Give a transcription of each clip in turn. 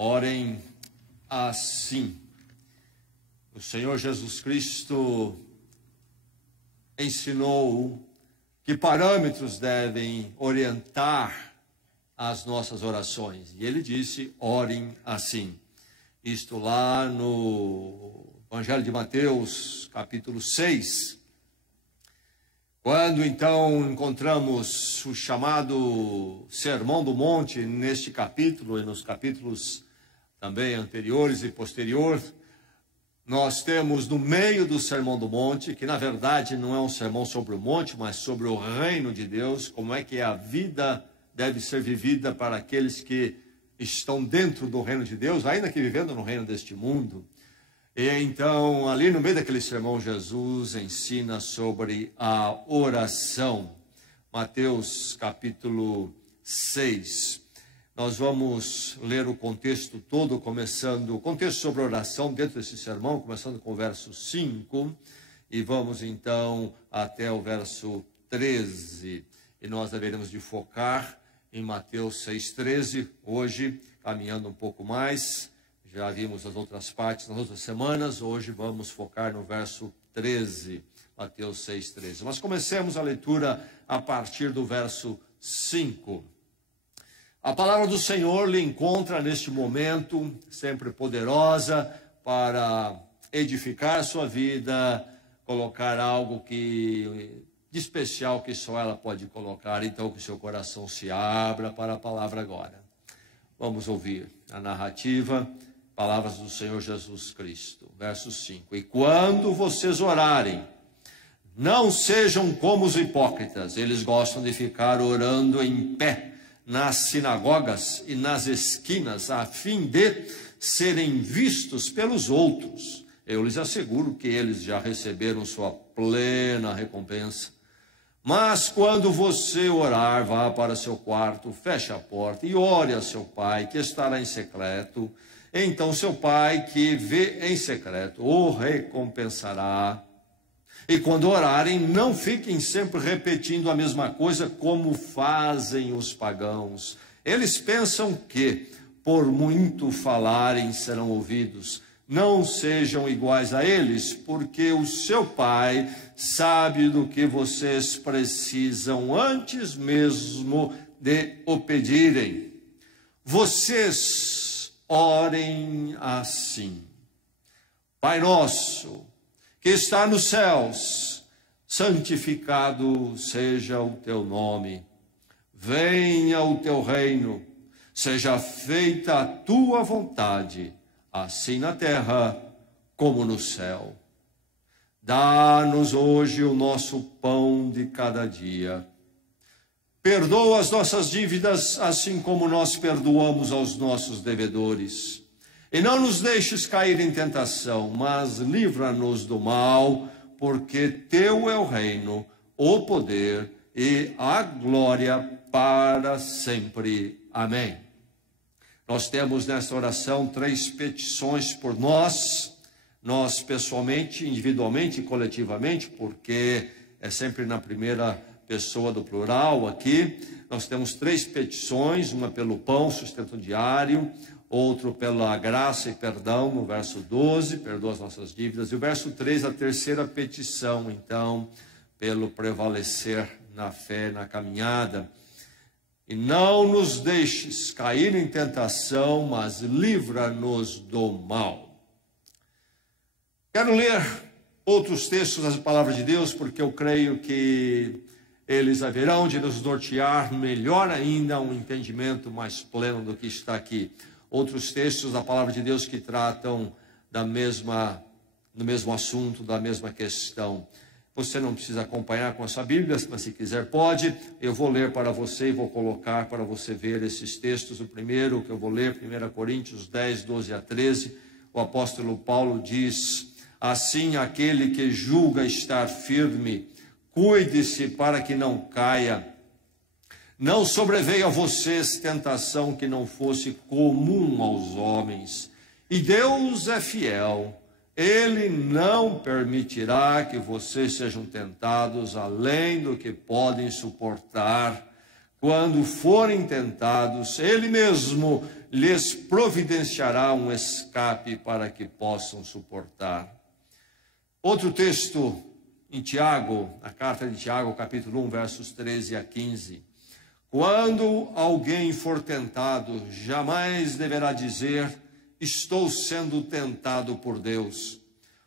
Orem assim. O Senhor Jesus Cristo ensinou que parâmetros devem orientar as nossas orações. E ele disse, orem assim. Isto lá no Evangelho de Mateus, capítulo 6. Quando então encontramos o chamado Sermão do Monte neste capítulo e nos capítulos também anteriores e posteriores, nós temos no meio do Sermão do Monte, que na verdade não é um sermão sobre o monte, mas sobre o reino de Deus, como é que a vida deve ser vivida para aqueles que estão dentro do reino de Deus, ainda que vivendo no reino deste mundo. E então, ali no meio daquele sermão, Jesus ensina sobre a oração. Mateus capítulo 6. Nós vamos ler o contexto todo, o contexto sobre oração dentro desse sermão, começando com o verso 5, e vamos então até o verso 13. E nós deveremos de focar em Mateus 6,13, hoje, caminhando um pouco mais. Já vimos as outras partes nas outras semanas, hoje vamos focar no verso 13, Mateus 6,13. Mas comecemos a leitura a partir do verso 5. A palavra do Senhor lhe encontra neste momento, sempre poderosa, para edificar a sua vida, colocar algo de especial que só ela pode colocar. Então que o seu coração se abra para a palavra agora. Vamos ouvir a narrativa, palavras do Senhor Jesus Cristo. Verso 5. E quando vocês orarem, não sejam como os hipócritas. Eles gostam de ficar orando em pé nas sinagogas e nas esquinas, a fim de serem vistos pelos outros. Eu lhes asseguro que eles já receberam sua plena recompensa. Mas quando você orar, vá para seu quarto, feche a porta e ore a seu pai, que estará em secreto. Então seu pai, que vê em secreto, o recompensará. E quando orarem, não fiquem sempre repetindo a mesma coisa como fazem os pagãos. Eles pensam que, por muito falarem, serão ouvidos. Não sejam iguais a eles, porque o seu Pai sabe do que vocês precisam antes mesmo de o pedirem. Vocês orem assim. Pai nosso, que está nos céus, santificado seja o teu nome. Venha o teu reino, seja feita a tua vontade, assim na terra como no céu. Dá-nos hoje o nosso pão de cada dia. Perdoa as nossas dívidas, assim como nós perdoamos aos nossos devedores. E não nos deixes cair em tentação, mas livra-nos do mal, porque teu é o reino, o poder e a glória para sempre. Amém. Nós temos nesta oração 3 petições por nós pessoalmente, individualmente e coletivamente, porque é sempre na primeira pessoa do plural aqui. Nós temos 3 petições, uma pelo pão, sustento diário, outro pela graça e perdão, no verso 12, perdoa as nossas dívidas, e o verso 3, a terceira petição, então, pelo prevalecer na fé, na caminhada. E não nos deixes cair em tentação, mas livra-nos do mal. Quero ler outros textos das palavras de Deus, porque eu creio que eles haverão de nos nortear melhor ainda, um entendimento mais pleno do que está aqui. Outros textos da palavra de Deus que tratam do mesmo assunto, da mesma questão. Você não precisa acompanhar com a sua Bíblia, mas se quiser pode. Eu vou ler para você e vou colocar para você ver esses textos. O primeiro que eu vou ler, 1 Coríntios 10, 12 a 13, o apóstolo Paulo diz: assim aquele que julga estar firme, cuide-se para que não caia. Não sobreveio a vocês tentação que não fosse comum aos homens. E Deus é fiel. Ele não permitirá que vocês sejam tentados além do que podem suportar. Quando forem tentados, Ele mesmo lhes providenciará um escape para que possam suportar. Outro texto em Tiago, a carta de Tiago, capítulo 1, versos 13 a 15. Quando alguém for tentado, jamais deverá dizer: estou sendo tentado por Deus.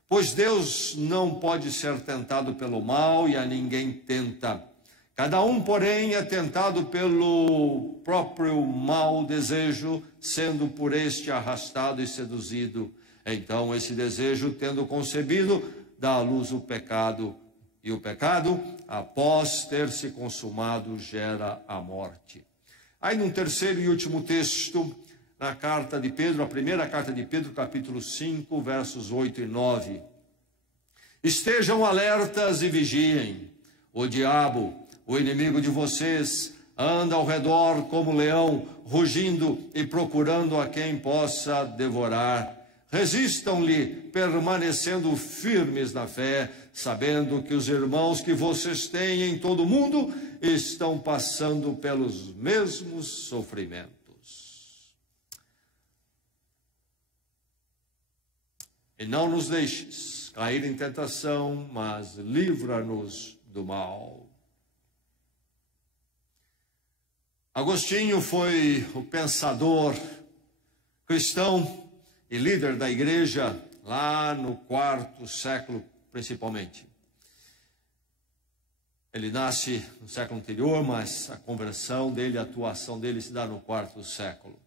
Pois Deus não pode ser tentado pelo mal e a ninguém tenta. Cada um, porém, é tentado pelo próprio mau desejo, sendo por este arrastado e seduzido. Então, esse desejo, tendo concebido, dá à luz o pecado. E o pecado, após ter se consumado, gera a morte. Aí, num terceiro e último texto, na carta de Pedro, a primeira carta de Pedro, capítulo 5, versos 8 e 9. Estejam alertas e vigiem. O diabo, o inimigo de vocês, anda ao redor como leão, rugindo e procurando a quem possa devorar. Resistam-lhe, permanecendo firmes na fé, sabendo que os irmãos que vocês têm em todo o mundo estão passando pelos mesmos sofrimentos. E não nos deixes cair em tentação, mas livra-nos do mal. Agostinho foi o pensador cristão e líder da igreja lá no quarto século, principalmente. Ele nasce no século anterior, mas a conversão dele, a atuação dele se dá no quarto século.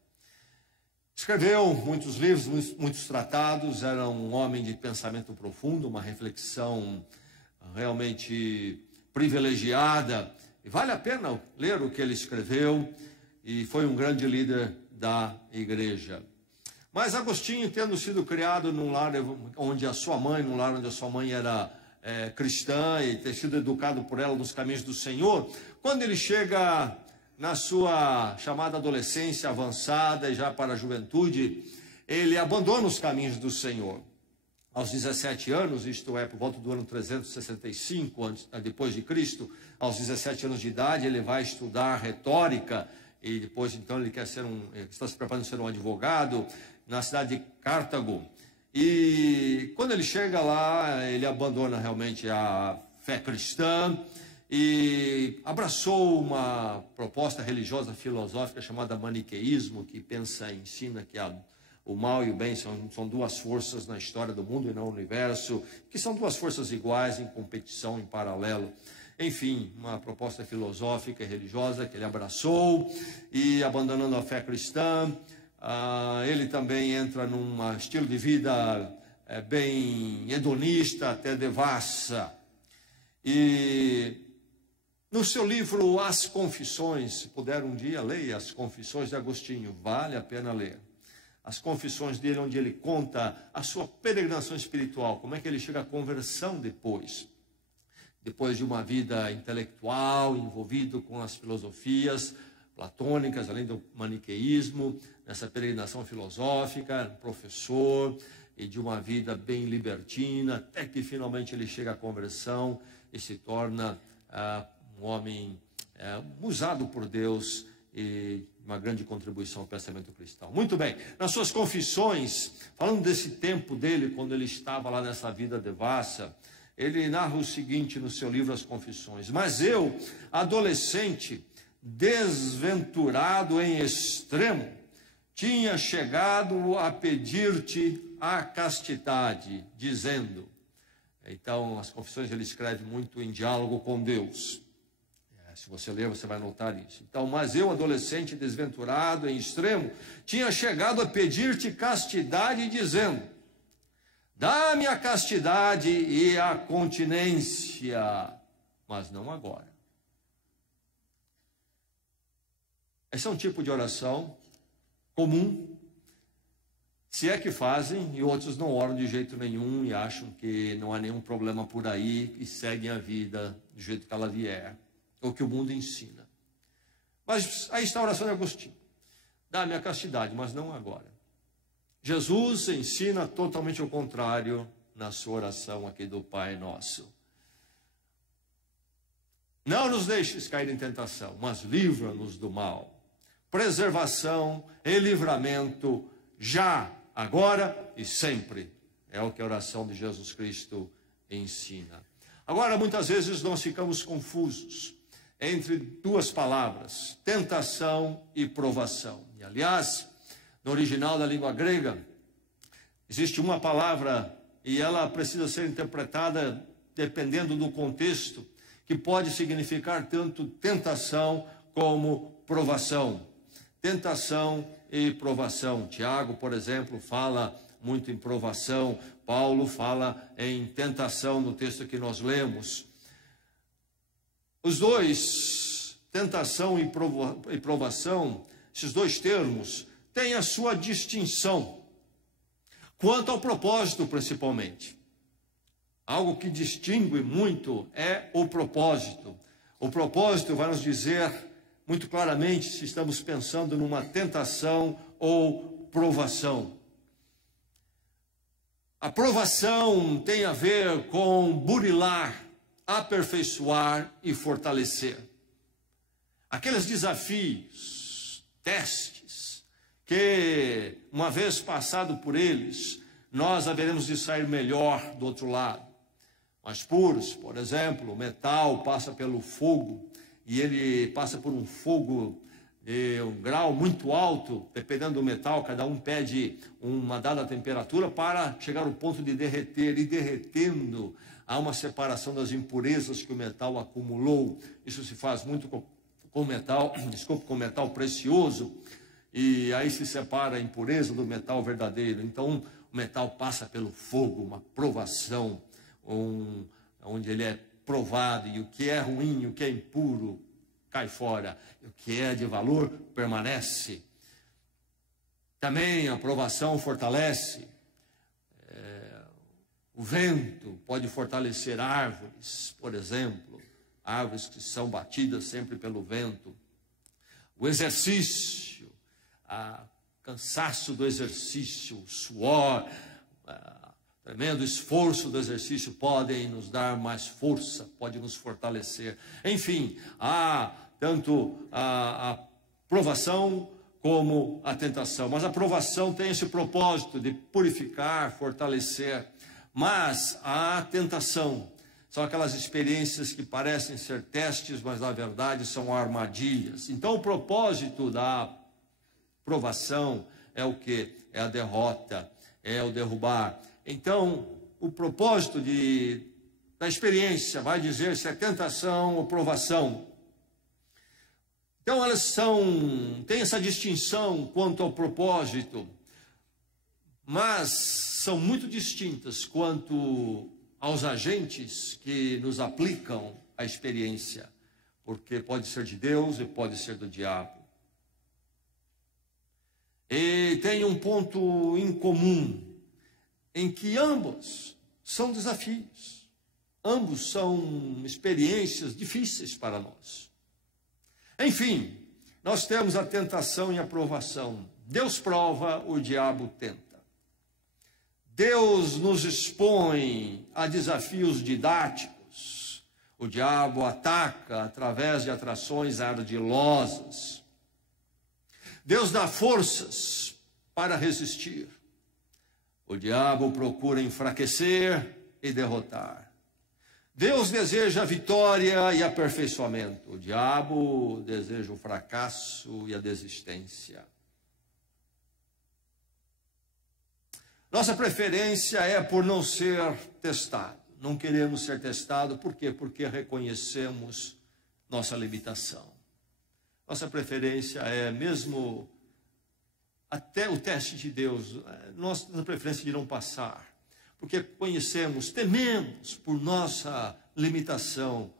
Escreveu muitos livros, muitos tratados, era um homem de pensamento profundo, uma reflexão realmente privilegiada. E vale a pena ler o que ele escreveu, e foi um grande líder da igreja. Mas Agostinho, tendo sido criado num lar onde a sua mãe, era cristã, e ter sido educado por ela nos caminhos do Senhor, quando ele chega na sua chamada adolescência avançada e já para a juventude, ele abandona os caminhos do Senhor. Aos 17 anos, isto é, por volta do ano 365 depois de Cristo, aos 17 anos de idade, ele vai estudar retórica, e depois, então, ele está se preparando para ser um advogado na cidade de Cartago. E quando ele chega lá, ele abandona realmente a fé cristã e abraçou uma proposta religiosa filosófica chamada maniqueísmo, que pensa e ensina que o mal e o bem são duas forças na história do mundo e no universo, que são duas forças iguais em competição, em paralelo. Enfim, uma proposta filosófica e religiosa que ele abraçou, e abandonando a fé cristã, ele também entra num estilo de vida bem hedonista, até devassa. E no seu livro As Confissões, se puder um dia, leia As Confissões de Agostinho, vale a pena ler. As confissões dele, onde ele conta a sua peregrinação espiritual, como é que ele chega à conversão depois de uma vida intelectual, envolvido com as filosofias platônicas, além do maniqueísmo, nessa peregrinação filosófica, professor, e de uma vida bem libertina, até que finalmente ele chega à conversão e se torna um homem usado por Deus e uma grande contribuição ao pensamento cristão. Muito bem, nas suas confissões, falando desse tempo dele, quando ele estava lá nessa vida devassa, ele narra o seguinte no seu livro As Confissões: mas eu, adolescente, desventurado em extremo, tinha chegado a pedir-te a castidade, dizendo... Então, as confissões ele escreve muito em diálogo com Deus. Se você ler, você vai notar isso. Então, mas eu, adolescente desventurado em extremo, tinha chegado a pedir-te castidade, dizendo: dá-me a castidade e a continência, mas não agora. Esse é um tipo de oração comum, se é que fazem, e outros não oram de jeito nenhum e acham que não há nenhum problema por aí e seguem a vida do jeito que ela vier, ou que o mundo ensina. Mas aí está a oração de Agostinho: dá-me a castidade, mas não agora. Jesus ensina totalmente o contrário na sua oração aqui do Pai Nosso. Não nos deixes cair em tentação, mas livra-nos do mal. preservação e livramento já, agora e sempre. É o que a oração de Jesus Cristo ensina. Agora, muitas vezes nós ficamos confusos entre duas palavras, tentação e provação. E, aliás, no original da língua grega, existe uma palavra e ela precisa ser interpretada dependendo do contexto, que pode significar tanto tentação como provação. Tentação e provação. Tiago, por exemplo, fala muito em provação. Paulo fala em tentação no texto que nós lemos. Os dois, tentação e provação, esses dois termos, têm a sua distinção. Quanto ao propósito, principalmente. Algo que distingue muito é o propósito. O propósito vai nos dizer muito claramente se estamos pensando numa tentação ou provação. A provação tem a ver com burilar, aperfeiçoar e fortalecer. Aqueles desafios, testes, que uma vez passado por eles, nós haveremos de sair melhor do outro lado. Mais puros, por exemplo, o metal passa pelo fogo, e ele passa por um fogo de um grau muito alto, dependendo do metal, cada um pede uma dada temperatura para chegar ao ponto de derreter, e derretendo há uma separação das impurezas que o metal acumulou. Isso se faz muito com metal, com metal precioso, e aí se separa a impureza do metal verdadeiro. Então o metal passa pelo fogo, uma provação, onde ele é provado, e o que é ruim, o que é impuro, cai fora, e o que é de valor permanece. Também a provação fortalece. O vento pode fortalecer árvores, por exemplo, árvores que são batidas sempre pelo vento. O exercício, o cansaço do exercício, o suor, tremendo esforço do exercício podem nos dar mais força, pode nos fortalecer. Enfim, há tanto a provação como a tentação. Mas a provação tem esse propósito de purificar, fortalecer. Mas a tentação são aquelas experiências que parecem ser testes, mas na verdade são armadilhas. Então o propósito da provação é o quê? É a derrota, é o derrubar. Então, o propósito da experiência vai dizer se é tentação ou provação. Então, elas têm essa distinção quanto ao propósito, mas são muito distintas quanto aos agentes que nos aplicam a experiência, porque pode ser de Deus e pode ser do diabo. E tem um ponto em comum, em que ambos são desafios, ambos são experiências difíceis para nós. Enfim, nós temos a tentação e a provação. Deus prova, o diabo tenta. Deus nos expõe a desafios didáticos. O diabo ataca através de atrações ardilosas. Deus dá forças para resistir. O diabo procura enfraquecer e derrotar. Deus deseja a vitória e aperfeiçoamento. O diabo deseja o fracasso e a desistência. Nossa preferência é por não ser testado. Não queremos ser testados. Por quê? Porque reconhecemos nossa limitação. Nossa preferência é mesmo até o teste de Deus, nossa preferência de não passar, porque conhecemos, tememos por nossa limitação,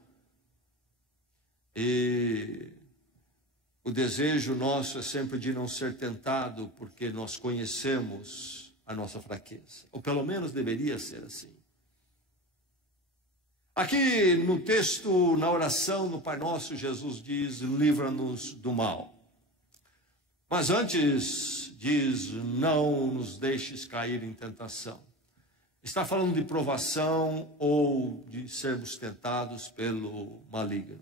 e o desejo nosso é sempre de não ser tentado, porque nós conhecemos a nossa fraqueza, ou pelo menos deveria ser assim. Aqui no texto, na oração no Pai Nosso, Jesus diz: livra-nos do mal. Mas antes diz: não nos deixes cair em tentação. Está falando de provação ou de sermos tentados pelo maligno.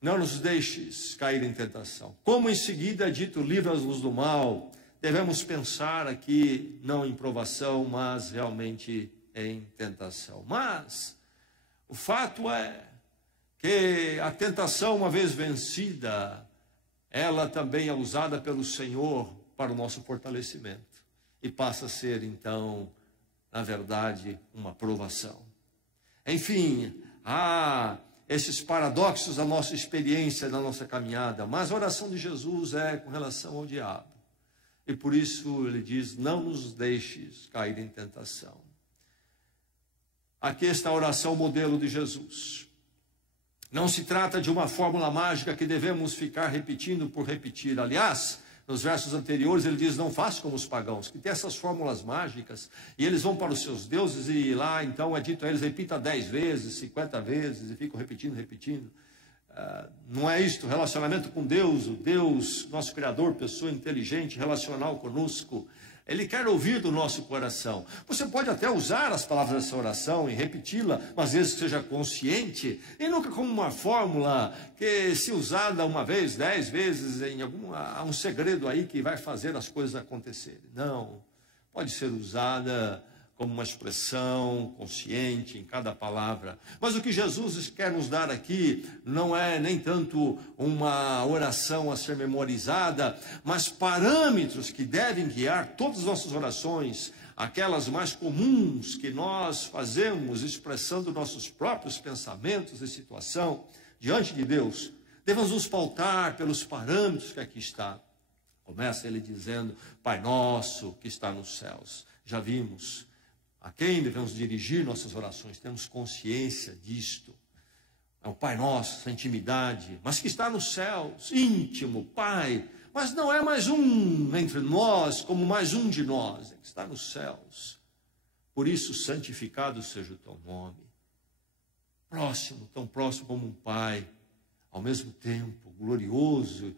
não nos deixes cair em tentação. Como em seguida é dito, livra-nos do mal, devemos pensar aqui não em provação, mas realmente em tentação. Mas o fato é que a tentação, uma vez vencida, ela também é usada pelo Senhor para o nosso fortalecimento. E passa a ser, então, na verdade, uma provação. Enfim, há esses paradoxos da nossa experiência, da nossa caminhada. Mas a oração de Jesus é com relação ao diabo. E por isso ele diz, não nos deixes cair em tentação. Aqui está a oração modelo de Jesus. Não se trata de uma fórmula mágica que devemos ficar repetindo por repetir. Aliás, nos versos anteriores ele diz, não faça como os pagãos, que tem essas fórmulas mágicas, e eles vão para os seus deuses, e lá então é dito a eles, repita 10 vezes, 50 vezes, e ficam repetindo. Não é isto, relacionamento com Deus, o Deus, nosso Criador, pessoa inteligente, relacional conosco. Ele quer ouvir do nosso coração. Você pode até usar as palavras dessa oração e repeti-la, mas às vezes seja consciente, e nunca como uma fórmula que, se usada uma vez, 10 vezes, há um segredo aí que vai fazer as coisas acontecerem. Não, pode ser usada como uma expressão consciente em cada palavra. Mas o que Jesus quer nos dar aqui não é nem tanto uma oração a ser memorizada, mas parâmetros que devem guiar todas as nossas orações, aquelas mais comuns que nós fazemos, expressando nossos próprios pensamentos e situação diante de Deus. Devemos nos pautar pelos parâmetros que aqui está. Começa ele dizendo, Pai nosso que está nos céus. Já vimos a quem devemos dirigir nossas orações, temos consciência disto. É o Pai nosso, essa intimidade, mas que está nos céus, íntimo, Pai, mas não é mais um entre nós, como mais um de nós, é que está nos céus. Por isso, santificado seja o teu nome. Próximo, tão próximo como um Pai, ao mesmo tempo glorioso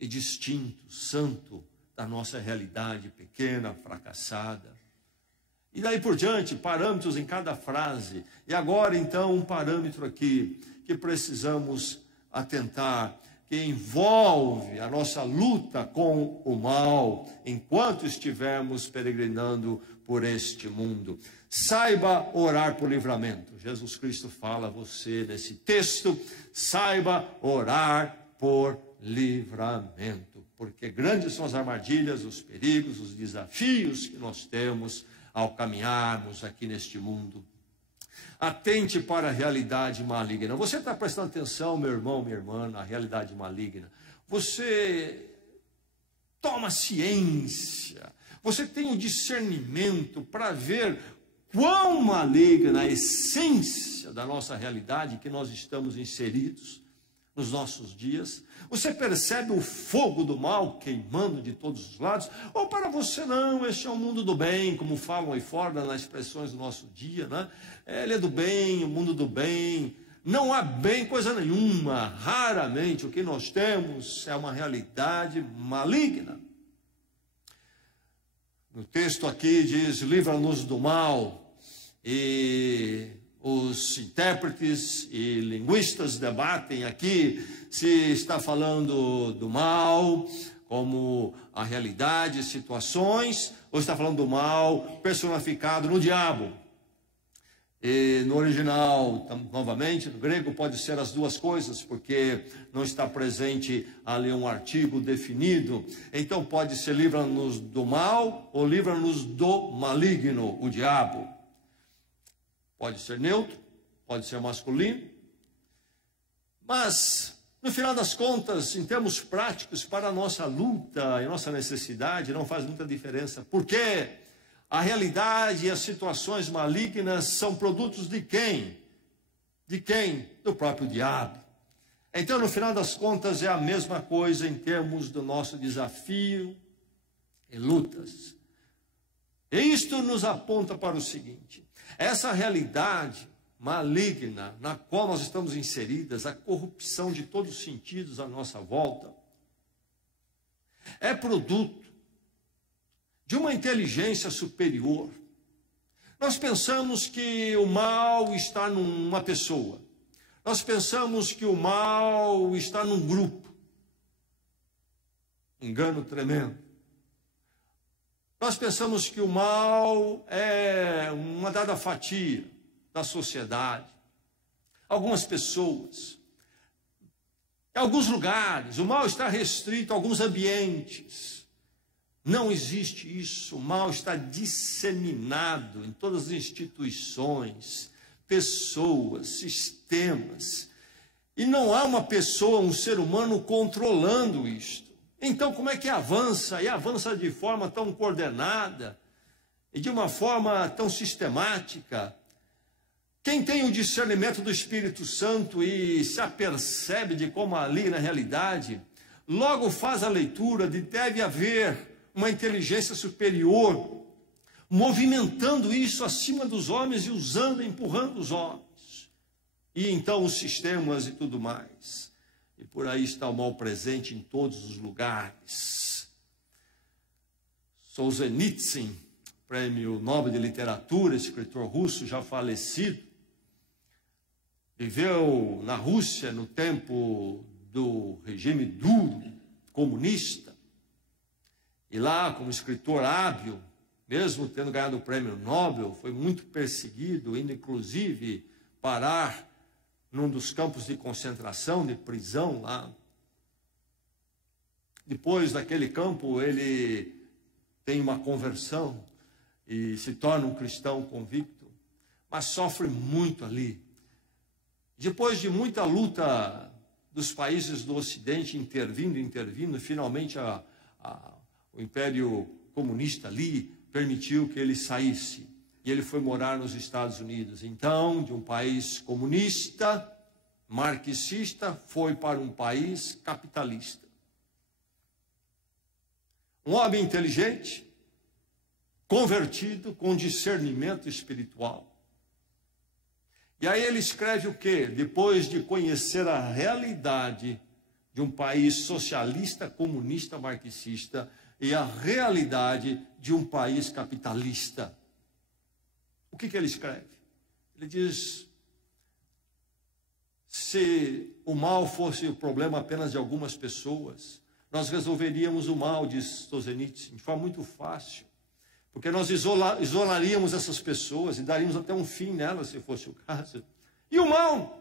e distinto, santo da nossa realidade pequena, fracassada. E daí por diante, parâmetros em cada frase. E agora, então, um parâmetro aqui que precisamos atentar, que envolve a nossa luta com o mal, enquanto estivermos peregrinando por este mundo. Saiba orar por livramento. Jesus Cristo fala a você nesse texto, saiba orar por livramento. Porque grandes são as armadilhas, os perigos, os desafios que nós temos ao caminharmos aqui neste mundo. Atente para a realidade maligna. Você está prestando atenção, meu irmão, minha irmã, na realidade maligna. Você toma ciência, você tem o discernimento para ver quão maligna a essência da nossa realidade que nós estamos inseridos nos nossos dias. Você percebe o fogo do mal queimando de todos os lados? Ou para você não, este é o mundo do bem, como falam aí fora nas expressões do nosso dia, né? Ele é do bem, o mundo do bem. Não há bem coisa nenhuma. Raramente o que nós temos é uma realidade maligna. No texto aqui diz, livra-nos do mal. E os intérpretes e linguistas debatem aqui se está falando do mal como a realidade, situações, ou está falando do mal personificado no diabo. E no original, novamente, no grego, pode ser as duas coisas, porque não está presente ali um artigo definido. Então pode ser livra-nos do mal ou livra-nos do maligno, o diabo. Pode ser neutro, pode ser masculino, mas, no final das contas, em termos práticos, para a nossa luta e nossa necessidade, não faz muita diferença. Porque a realidade e as situações malignas são produtos de quem? De quem? Do próprio diabo. Então, no final das contas, é a mesma coisa em termos do nosso desafio e lutas. E isto nos aponta para o seguinte: essa realidade maligna na qual nós estamos inseridas, a corrupção de todos os sentidos à nossa volta, é produto de uma inteligência superior. Nós pensamos que o mal está numa pessoa. Nós pensamos que o mal está num grupo. Engano tremendo. Nós pensamos que o mal é uma dada fatia da sociedade. Algumas pessoas, em alguns lugares, o mal está restrito a alguns ambientes. Não existe isso. O mal está disseminado em todas as instituições, pessoas, sistemas. E não há uma pessoa, um ser humano controlando isto. Então, como é que avança? E avança de forma tão coordenada e de uma forma tão sistemática. Quem tem o discernimento do Espírito Santo e se apercebe de como ali na realidade, logo faz a leitura de deve haver uma inteligência superior, movimentando isso acima dos homens e usando, empurrando os homens. E então os sistemas e tudo mais. E por aí está o mal presente em todos os lugares. Solzhenitsyn, prêmio Nobel de Literatura, escritor russo já falecido, viveu na Rússia no tempo do regime duro, comunista. E lá, como escritor hábil, mesmo tendo ganhado o prêmio Nobel, foi muito perseguido, indo inclusive parar num dos campos de concentração, de prisão lá. Depois daquele campo, ele tem uma conversão e se torna um cristão convicto, mas sofre muito ali. Depois de muita luta dos países do Ocidente intervindo, finalmente o Império Comunista ali permitiu que ele saísse. E ele foi morar nos Estados Unidos. Então, de um país comunista, marxista, foi para um país capitalista. Um homem inteligente, convertido, com discernimento espiritual. E aí ele escreve o quê? Depois de conhecer a realidade de um país socialista, comunista, marxista, e a realidade de um país capitalista. O que ele escreve? Ele diz, se o mal fosse o problema apenas de algumas pessoas, nós resolveríamos o mal, diz Solzhenitsyn, de forma muito fácil. Porque nós isolaríamos essas pessoas e daríamos até um fim nelas, se fosse o caso. E o mal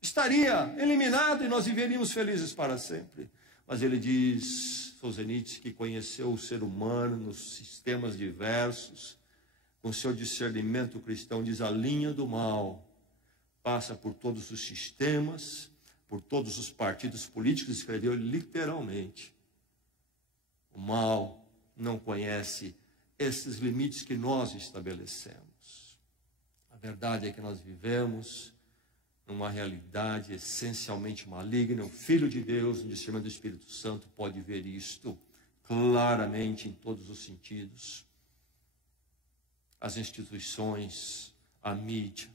estaria eliminado e nós viveríamos felizes para sempre. Mas ele diz, Solzhenitsyn, que conheceu o ser humano nos sistemas diversos, com seu discernimento cristão, diz, a linha do mal passa por todos os sistemas, por todos os partidos políticos, escreveu literalmente. O mal não conhece esses limites que nós estabelecemos. A verdade é que nós vivemos numa realidade essencialmente maligna. O Filho de Deus, no discernimento do Espírito Santo, pode ver isto claramente em todos os sentidos. As instituições, a mídia,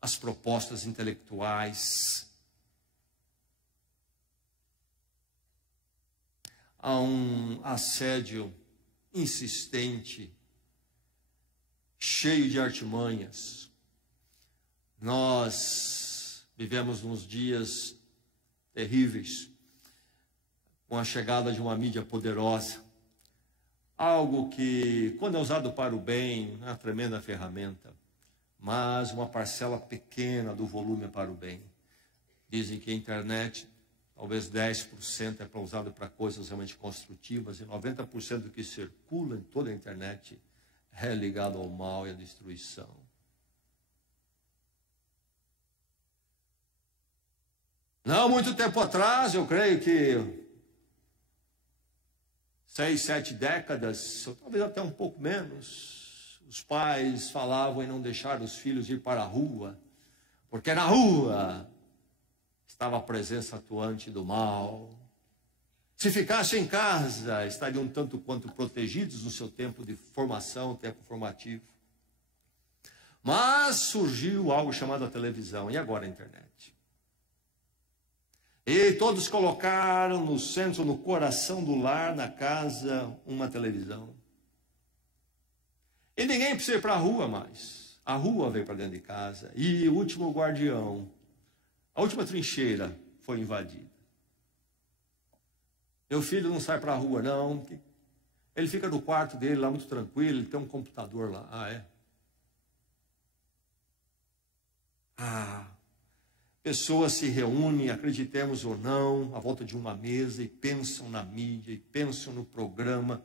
as propostas intelectuais. Há um assédio insistente, cheio de artimanhas. Nós vivemos nos dias terríveis, com a chegada de uma mídia poderosa. Algo que, quando é usado para o bem, é uma tremenda ferramenta, mas uma parcela pequena do volume é para o bem. Dizem que a internet, talvez 10% é usado para coisas realmente construtivas, e 90% do que circula em toda a internet é ligado ao mal e à destruição. Não muito tempo atrás, eu creio que 6, 7 décadas, ou talvez até um pouco menos, os pais falavam em não deixar os filhos ir para a rua, porque na rua estava a presença atuante do mal. Se ficassem em casa, estariam um tanto quanto protegidos no seu tempo de formação, tempo formativo. Mas surgiu algo chamado a televisão, e agora a internet. E todos colocaram no centro, no coração do lar, na casa, uma televisão. E ninguém precisa ir para a rua mais. A rua veio para dentro de casa. E o último guardião A última trincheira foi invadida. Meu filho não sai para a rua, não. Ele fica no quarto dele lá muito tranquilo, ele tem um computador lá. Ah, é? Pessoas se reúnem, acreditemos ou não, à volta de uma mesa e pensam na mídia, e pensam no programa,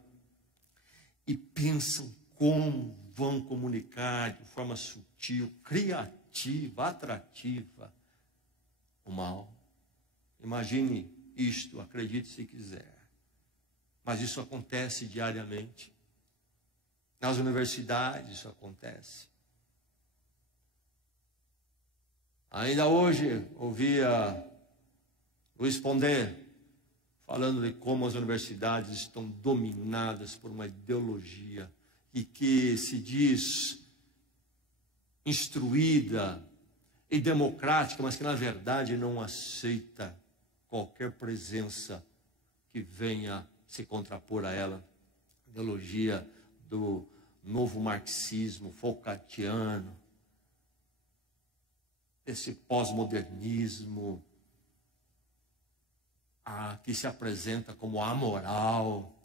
e pensam como vão comunicar de forma sutil, criativa, atrativa o mal. Imagine isto, acredite se quiser. Mas isso acontece diariamente. Nas universidades isso acontece. Ainda hoje ouvia Luiz Pondé falando de como as universidades estão dominadas por uma ideologia e que se diz instruída e democrática, mas que na verdade não aceita qualquer presença que venha se contrapor a ela. Ideologia do novo marxismo Foucaultiano, esse pós-modernismo que se apresenta como amoral.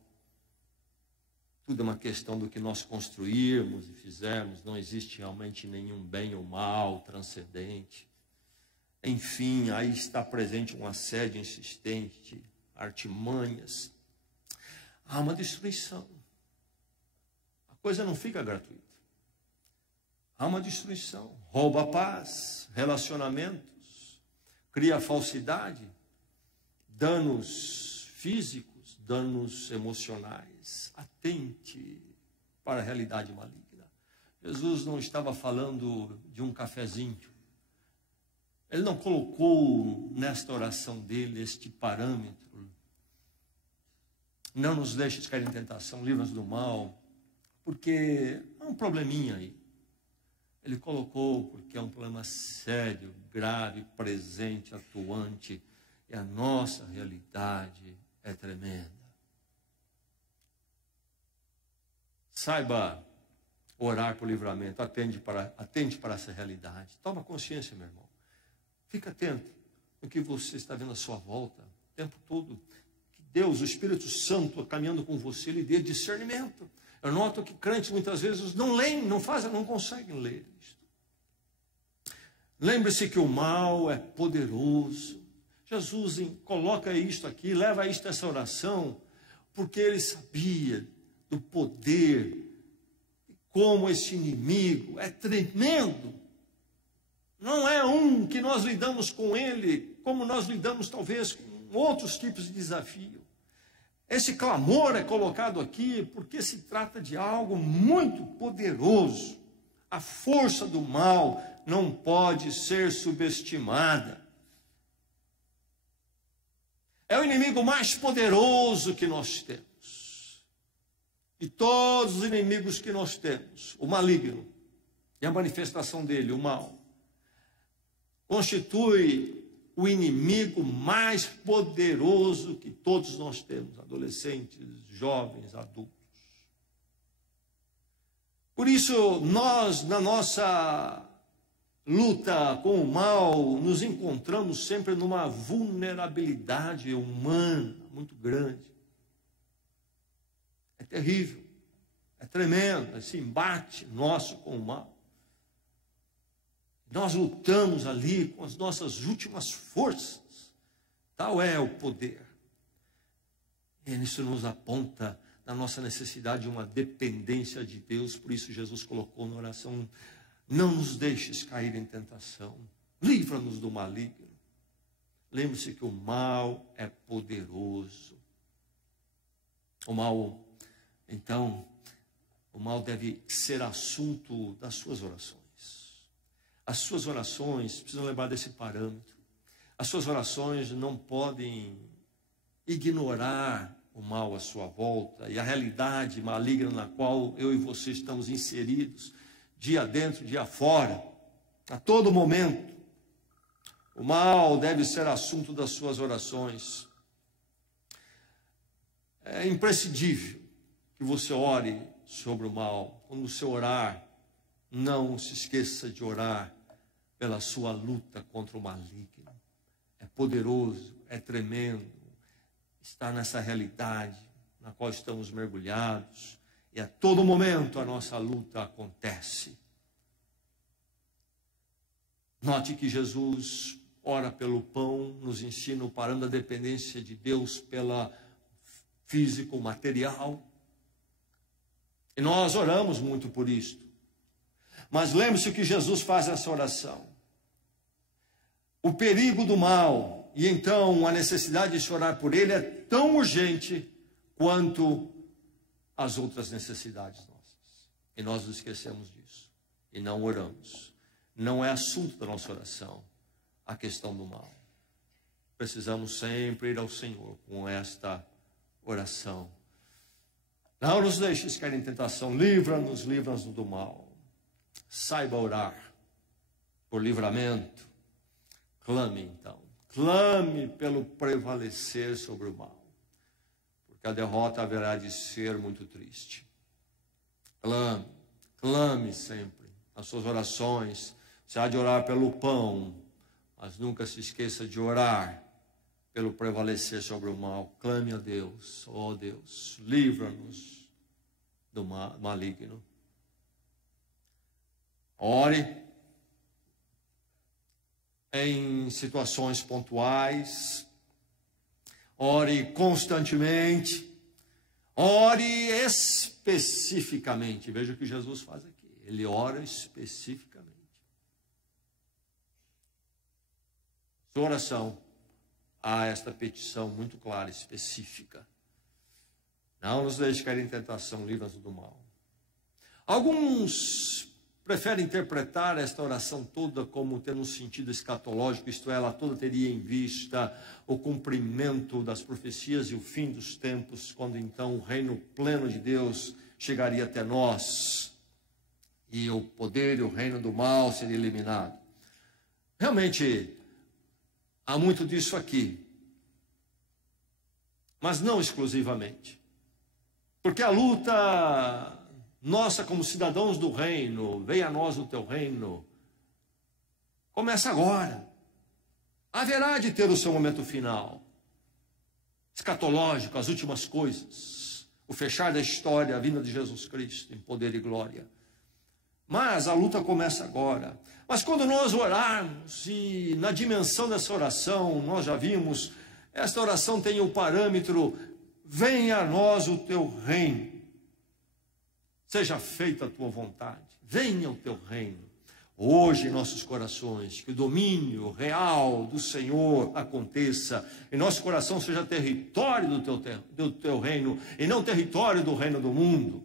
Tudo é uma questão do que nós construirmos e fizermos, não existe realmente nenhum bem ou mal transcendente. Enfim, aí está presente um assédio insistente, artimanhas. Há uma destruição. A coisa não fica gratuita. Há uma destruição, rouba a paz, relacionamentos, cria falsidade, danos físicos, danos emocionais. Atente para a realidade maligna. Jesus não estava falando de um cafezinho. Ele não colocou nesta oração dele este parâmetro. Não nos deixes cair em tentação, livra-nos do mal, porque há um probleminha aí. Ele colocou porque é um problema sério, grave, presente, atuante, e a nossa realidade é tremenda. Saiba orar por livramento, atente para essa realidade. Toma consciência, meu irmão. Fica atento no que você está vendo à sua volta, o tempo todo. Que Deus, o Espírito Santo, caminhando com você, lhe dê discernimento. Eu noto que crentes muitas vezes não leem, não conseguem ler isto. Lembre-se que o mal é poderoso. Jesus coloca isto aqui, leva isto a essa oração, porque ele sabia do poder, como esse inimigo é tremendo. Não é um que nós lidamos com ele, como nós lidamos talvez com outros tipos de desafio. Esse clamor é colocado aqui porque se trata de algo muito poderoso. A força do mal não pode ser subestimada. É o inimigo mais poderoso que nós temos. De todos os inimigos que nós temos, o maligno e a manifestação dele, o mal, constitui o inimigo mais poderoso que todos nós temos, adolescentes, jovens, adultos. Por isso, nós, na nossa luta com o mal, nos encontramos sempre numa vulnerabilidade humana muito grande. É terrível, é tremendo esse embate nosso com o mal. Nós lutamos ali com as nossas últimas forças. Tal é o poder. E isso nos aponta na nossa necessidade de uma dependência de Deus. Por isso Jesus colocou na oração: não nos deixes cair em tentação, livra-nos do maligno. Lembre-se que o mal é poderoso. O mal, então, o mal deve ser assunto das suas orações. As suas orações precisam lembrar desse parâmetro. As suas orações não podem ignorar o mal à sua volta e a realidade maligna na qual eu e você estamos inseridos, dia dentro, dia fora, a todo momento. O mal deve ser assunto das suas orações. É imprescindível que você ore sobre o mal. Quando você orar, não se esqueça de orar pela sua luta contra o maligno. É poderoso, é tremendo estar nessa realidade na qual estamos mergulhados, e a todo momento a nossa luta acontece. Note que Jesus ora pelo pão, nos ensina o parâmetro da dependência de Deus pela físico, material. E nós oramos muito por isto. Mas lembre-se que Jesus faz essa oração. O perigo do mal, e então a necessidade de chorar por ele é tão urgente quanto as outras necessidades nossas. E nós nos esquecemos disso. E não oramos. Não é assunto da nossa oração a questão do mal. Precisamos sempre ir ao Senhor com esta oração. Não nos deixes cair em tentação, livra-nos do mal. Saiba orar por livramento. Clame Então, clame pelo prevalecer sobre o mal, porque a derrota haverá de ser muito triste. Clame sempre nas suas orações. Você há de orar pelo pão, mas nunca se esqueça de orar pelo prevalecer sobre o mal. Clame a Deus, ó Deus, livra-nos do maligno. Ore em situações pontuais, ore constantemente, ore especificamente. Veja o que Jesus faz aqui, ele ora especificamente. Sua oração, há esta petição muito clara, específica. Não nos deixe cair em tentação, livra-nos do mal. Alguns preferem interpretar esta oração toda como tendo um sentido escatológico, isto é, ela toda teria em vista o cumprimento das profecias e o fim dos tempos, quando então o reino pleno de Deus chegaria até nós e o poder e o reino do mal seria eliminado. Realmente, há muito disso aqui, mas não exclusivamente, porque a luta nossa como cidadãos do reino, venha a nós o teu reino, começa agora. Haverá de ter o seu momento final, escatológico, as últimas coisas, o fechar da história, a vinda de Jesus Cristo em poder e glória. Mas a luta começa agora. Mas quando nós orarmos, e na dimensão dessa oração, nós já vimos, esta oração tem o parâmetro, venha a nós o teu reino. Seja feita a tua vontade, venha o teu reino. Hoje em nossos corações, que o domínio real do Senhor aconteça, em nosso coração seja território do teu reino, e não território do reino do mundo.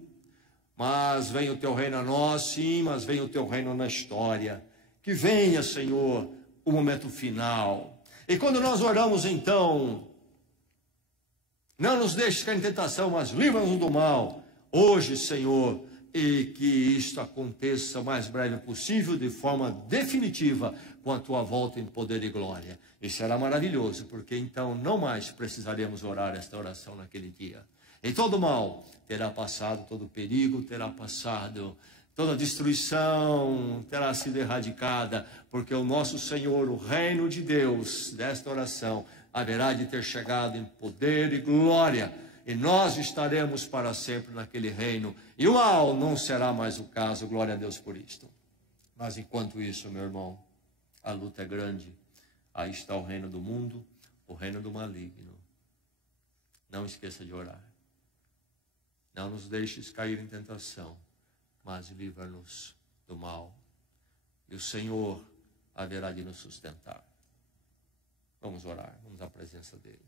Mas venha o teu reino a nós, sim, mas venha o teu reino na história. Que venha, Senhor, o momento final. E quando nós oramos então, não nos deixes cair em tentação, mas livra-nos do mal. Hoje, Senhor, e que isto aconteça o mais breve possível, de forma definitiva, com a tua volta em poder e glória. E será maravilhoso, porque então não mais precisaremos orar esta oração naquele dia. E todo mal terá passado, todo perigo terá passado, toda destruição terá sido erradicada, porque o nosso Senhor, o reino de Deus, desta oração, haverá de ter chegado em poder e glória, e nós estaremos para sempre naquele reino, e o mal não será mais o caso, glória a Deus por isto. Mas enquanto isso, meu irmão, a luta é grande, aí está o reino do mundo, o reino do maligno. Não esqueça de orar. Não nos deixes cair em tentação, mas livra-nos do mal. E o Senhor haverá de nos sustentar. Vamos orar, vamos à presença dele.